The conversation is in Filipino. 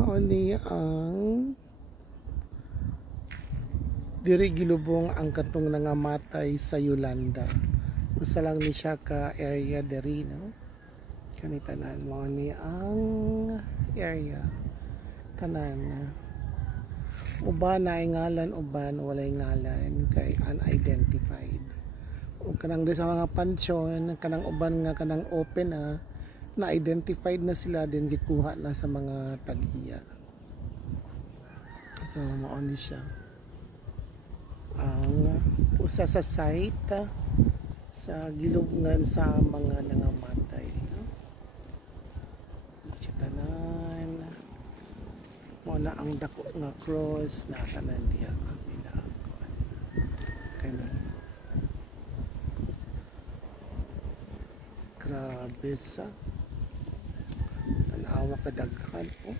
Mao ni ang diri gilubong ang katong nangamatay sa Yolanda. Usa lang ni siya ka area diri, no? Kani tanan mao ni ang area tanan. Uban na ngalan, uban walay ngalan kay unidentified. O kanang sa mga pansyon, kanang uban nga kanang open na identified na sila din gikuha na sa mga tag-iya. So mao ni siya ang usa sa site sa gilubngan sa mga nangamatay, no? Tanan mo na ang dako nga cross na tanan diha kani. Grabe sa tanawa kadaghan po.